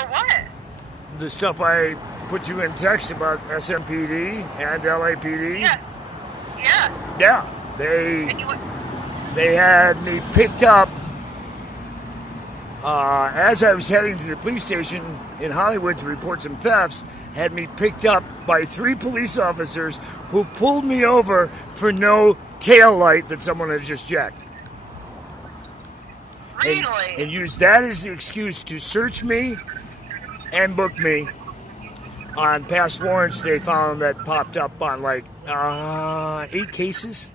For what? The stuff I put you in text about SMPD and LAPD. Yeah. Yeah. Yeah. They had me picked up as I was heading to the police station in Hollywood to report some thefts. Had me picked up by 3 police officers who pulled me over for no tail light that someone had just jacked. Really? And used that as the excuse to search me and book me on past warrants they found that popped up on like 8 cases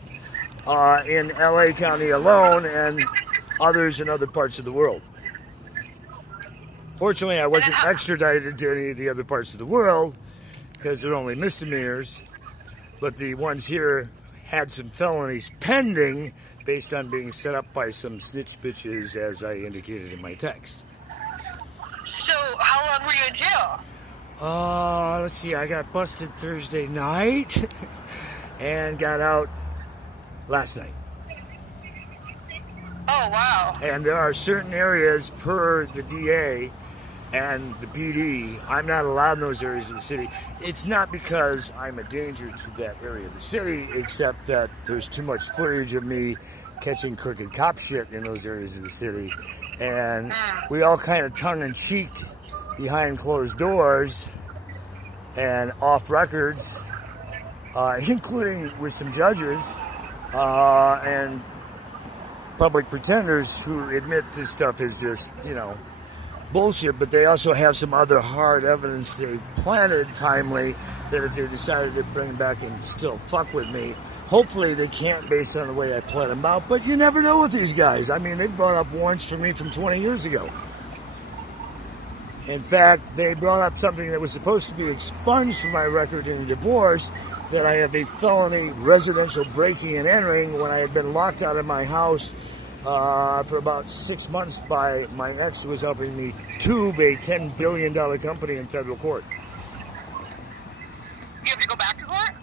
in LA County alone and others in other parts of the world. Fortunately, I wasn't extradited to any of the other parts of the world because they're only misdemeanors, but the ones here had some felonies pending based on being set up by some snitch bitches, as I indicated in my text. So, how long were you in jail? Let's see, I got busted Thursday night and got out last night. Oh, wow. And there are certain areas per the DA and the PD, I'm not allowed in those areas of the city. It's not because I'm a danger to that area of the city, except that there's too much footage of me catching crooked cop shit in those areas of the city. And we all kind of tongue-in-cheeked behind closed doors and off records, including with some judges and public pretenders who admit this stuff is just, bullshit, but they also have some other hard evidence they've planted timely that if they decided to bring back and still fuck with me, hopefully they can't based on the way I planned them out, but you never know with these guys. I mean, they've brought up warrants for me from 20 years ago. In fact, they brought up something that was supposed to be expunged from my record in a divorce, that I have a felony residential breaking and entering when I had been locked out of my house for about 6 months by my ex who was helping me tube a $10 billion company in federal court. You have to go back to court?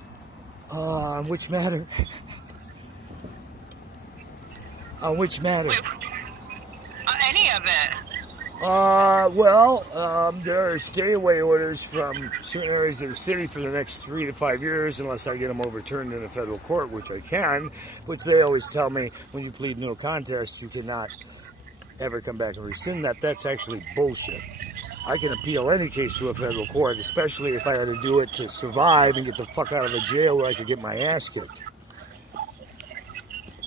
On which matter? On which matter? Wait, any of it. There are stay-away orders from certain areas of the city for the next 3 to 5 years unless I get them overturned in a federal court, which I can, which they always tell me when you plead no contest, you cannot ever come back and rescind that. That's actually bullshit. I can appeal any case to a federal court, especially if I had to do it to survive and get the fuck out of a jail where I could get my ass kicked.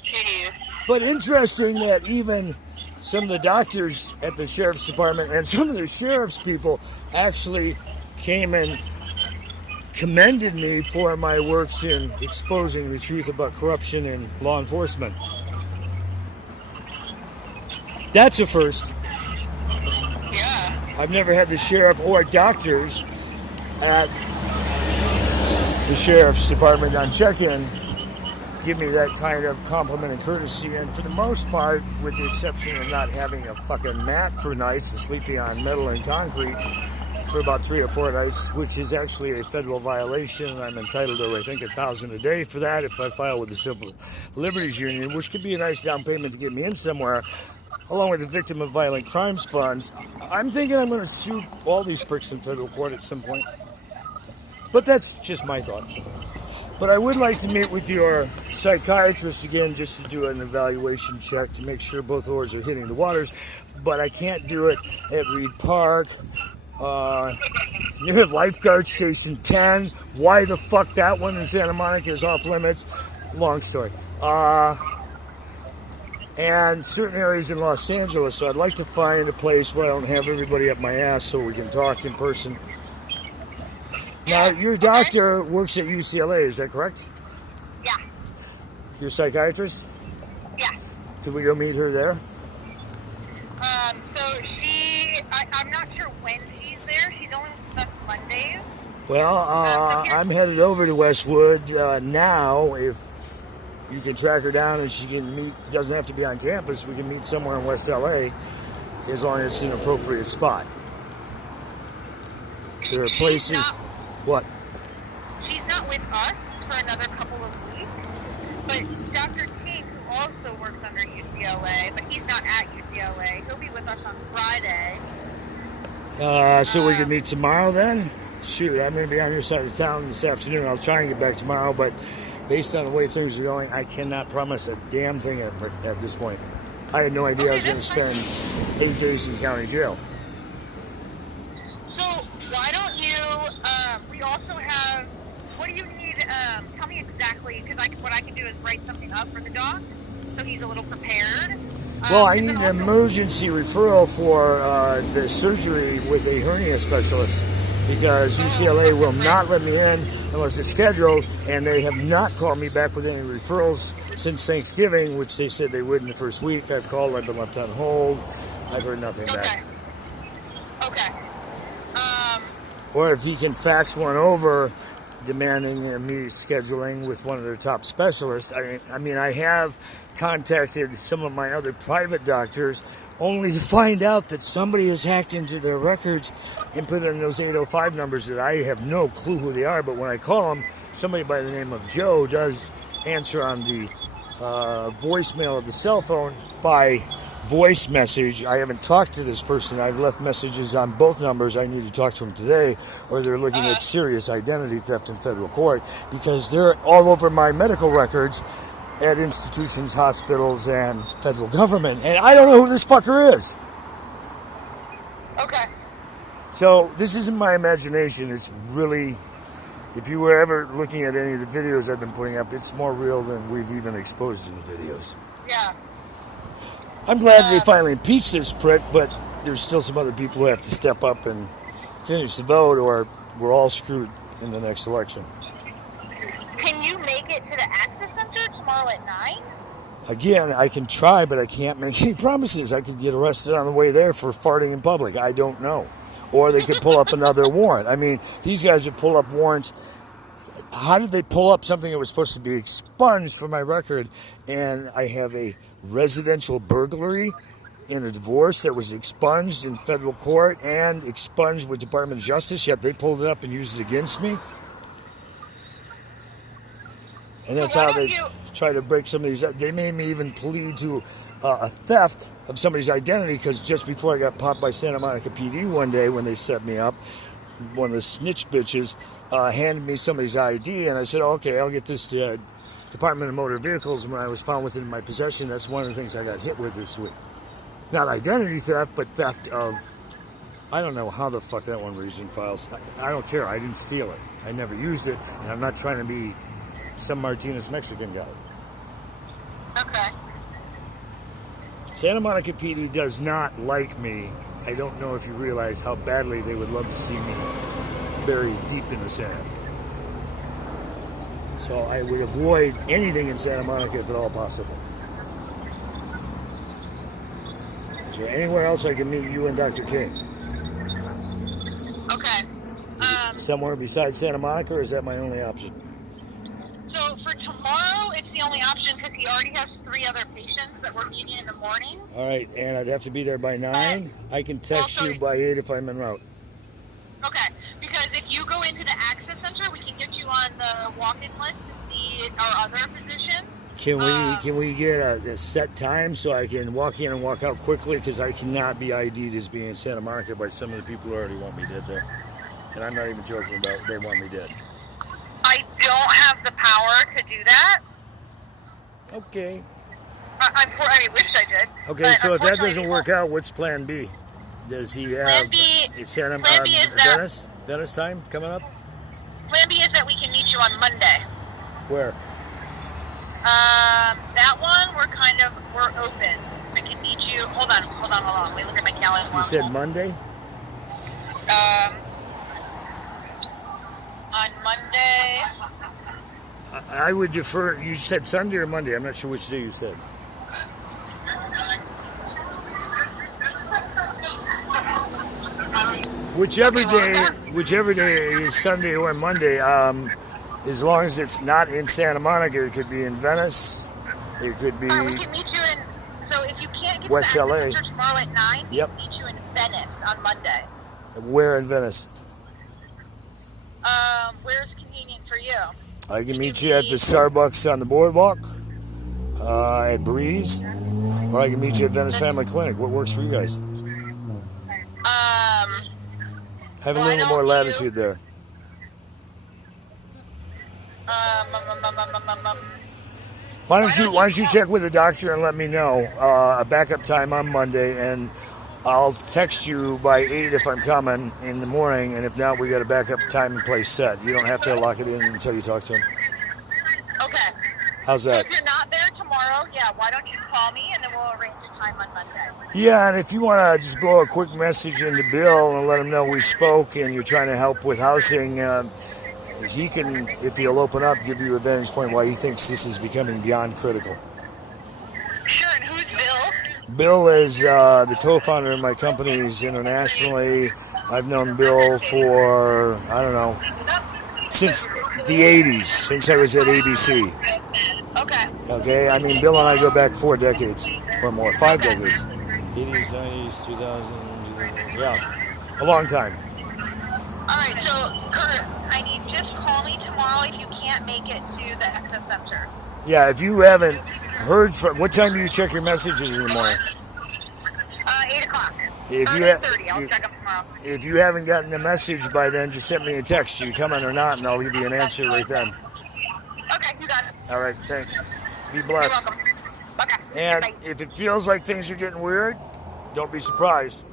Jeez. But interesting that even some of the doctors at the sheriff's department and some of the sheriff's people actually came and commended me for my works in exposing the truth about corruption in law enforcement. That's a first. Yeah. I've never had the sheriff or doctors at the sheriff's department on check-in give me that kind of compliment and courtesy, and for the most part, with the exception of not having a fucking mat for nights and sleeping on metal and concrete for about 3 or 4 nights, which is actually a federal violation, and I'm entitled to, I think, $1,000 a day for that if I file with the Civil Liberties Union, which could be a nice down payment to get me in somewhere, along with the Victim of Violent Crimes Funds. I'm thinking I'm going to sue all these pricks in federal court at some point, but that's just my thought. But I would like to meet with your psychiatrist again just to do an evaluation check to make sure both oars are hitting the waters. But I can't do it at Reed Park, near Lifeguard Station 10. Why the fuck that one in Santa Monica is off limits? Long story. And certain areas in Los Angeles. So I'd like to find a place where I don't have everybody up my ass so we can talk in person. Now, your doctor works at UCLA, is that correct? Yeah. Your psychiatrist? Yeah. Could we go meet her there? So I'm not sure when she's there. She's only with us Mondays. Well, I'm headed over to Westwood now. If you can track her down and she can meet, doesn't have to be on campus, we can meet somewhere in West LA as long as it's an appropriate spot. There are places... What? She's not with us for another couple of weeks, but Dr. King, who also works under UCLA, but he's not at UCLA, he'll be with us on Friday. So we can meet tomorrow then? Shoot, I'm going to be on your side of town this afternoon. I'll try and get back tomorrow, but based on the way things are going, I cannot promise a damn thing at this point. I had no idea I was going to spend 8 days in county jail. So why don't you, we also have, what do you need, tell me exactly, because what I can do is write something up for the doc, so he's a little prepared. Well, I need an emergency referral for the surgery with a hernia specialist because UCLA will not let me in unless it's scheduled, and they have not called me back with any referrals since Thanksgiving, which they said they would in the first week. I've called, I've been left on hold, I've heard nothing back. Okay. Or if he can fax one over demanding immediate scheduling with one of their top specialists. I mean, I have contacted some of my other private doctors only to find out that somebody has hacked into their records and put in those 805 numbers that I have no clue who they are, but when I call them, somebody by the name of Joe does answer on the voicemail of the cell phone by voice message. I haven't talked to this person. I've left messages on both numbers. I need to talk to them today, or they're looking at serious identity theft in federal court because they're all over my medical records at institutions, hospitals, and federal government, and I don't know who this fucker is. Okay. So this isn't my imagination. It's really, if you were ever looking at any of the videos I've been putting up, it's more real than we've even exposed in the videos. Yeah. I'm glad they finally impeached this prick, but there's still some other people who have to step up and finish the vote, or we're all screwed in the next election. Can you make it to the Access Center tomorrow at 9? Again, I can try, but I can't make any promises. I could get arrested on the way there for farting in public. I don't know. Or they could pull up another warrant. I mean, these guys would pull up warrants. How did they pull up something that was supposed to be expunged from my record? And I have a residential burglary in a divorce that was expunged in federal court and expunged with Department of Justice, yet they pulled it up and used it against me. And that's how they try to break some of these. They made me even plead to a theft of somebody's identity, because just before I got popped by Santa Monica PD one day when they set me up, one of the snitch bitches handed me somebody's ID, and I said, okay, I'll get this to Department of Motor Vehicles. And when I was found within my possession, that's one of the things I got hit with this week. Not identity theft, but theft of, I don't know how the fuck that one reads in files. I don't care. I didn't steal it. I never used it, and I'm not trying to be some Martinez Mexican guy. Okay. Santa Monica PD does not like me. I don't know if you realize how badly they would love to see me buried deep in the sand. So I would avoid anything in Santa Monica if at all possible. Is there anywhere else I can meet you and Dr. King? Okay. Somewhere besides Santa Monica, or is that my only option? So for tomorrow, it's the only option because he already has 3 other patients that we're meeting in the morning. All right, and I'd have to be there by 9. I can text you by 8 if I'm en route. Okay, because if you go into the Access Center, we can get you on the walk-in list to see our other physicians. Can we get a set time so I can walk in and walk out quickly? Because I cannot be ID'd as being in Santa Monica by some of the people who already want me dead there. And I'm not even joking about they want me dead. I don't have the power to do that. Okay. I wish I did. Okay, so if that doesn't work out, what's Plan B? Does he have Venice time coming up? Plan B is that we can meet you on Monday. Where? That one we're open. We can meet you. Hold on. Let me look at my calendar. You said Monday? On Monday. I would defer. You said Sunday or Monday? I'm not sure which day you said. Whichever day is Sunday or Monday, as long as it's not in Santa Monica, it could be in Venice, it could be we can meet you in, so if you can't get West to the LA. Access Center tomorrow at 9, Yep. we can meet you in Venice on Monday. Where in Venice? Where's convenient for you? I can meet you at the Starbucks on the boardwalk, at Breeze, or I can meet you at Venice Family Clinic. What works for you guys? Have a Why little more don't latitude there. Why don't you check with the doctor and let me know a backup time on Monday, and I'll text you by 8 if I'm coming in the morning, and if not, we got a backup time and place set. You don't have to lock it in until you talk to him. Okay. How's So that? if you're not there tomorrow, yeah, why don't you call me and then we'll arrange a time on Monday. Yeah, and if you want to just blow a quick message into Bill and let him know we spoke and you're trying to help with housing, he can, if he'll open up, give you a vantage point why he thinks this is becoming beyond critical. Sure, and who's Bill? Bill is the co-founder of my companies internationally. I've known Bill for, I don't know, since the 80s, since I was at ABC. Okay. Okay, I mean, Bill and I go back 4 decades or more, 5 decades. 80s, 90s, 2000, yeah, a long time. All right, so Kurt, I need just call me tomorrow if you can't make it to the Access Center. Yeah, if you haven't heard from, what time do you check your messages in the morning? 8 o'clock. If you 8:30, I'll check them tomorrow. If you haven't gotten a message by then, just send me a text. You coming or not, and I'll give you an answer right then. Okay, you got it. All right, thanks. Be You're blessed. welcome. Okay. And Bye. if it feels like things are getting weird, don't be surprised.